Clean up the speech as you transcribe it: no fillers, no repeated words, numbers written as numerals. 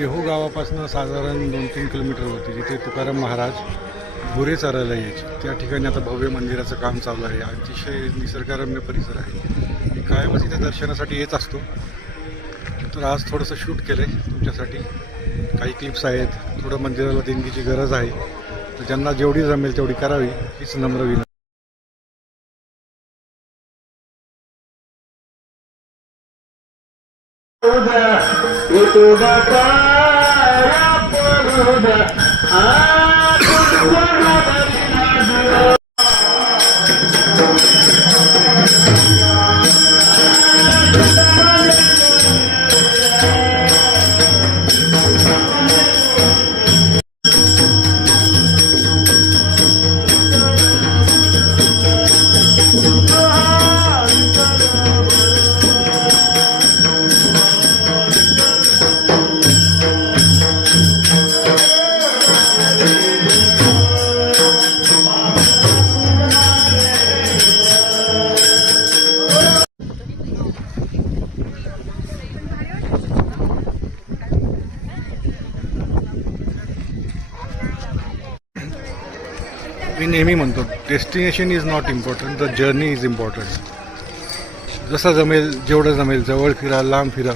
तेहू गावापासून साधारण 2-3 किलोमीटरवरती जिथे तुकाराम महाराज गुरे चारायला यायचे त्या ठिकाणी आता भव्य मंदिराचं काम चालू आहे. अतिशय निसर्गरम्य परिसर आहे. मी कायमच इथे दर्शनासाठी येत असतो. तर आज थोडंसं शूट केलं आहे तुमच्यासाठी. काही क्लिप्स आहेत. थोडं मंदिराला देणगीची गरज आहे, तर ज्यांना जेवढी जमेल तेवढी करावी हीच नम्र विनंती. मी नेहमी म्हणतो, destination is not important, the journey is important. जसं जमेल, जेवढं जमेल, जवळ फिरा, लांब फिरा,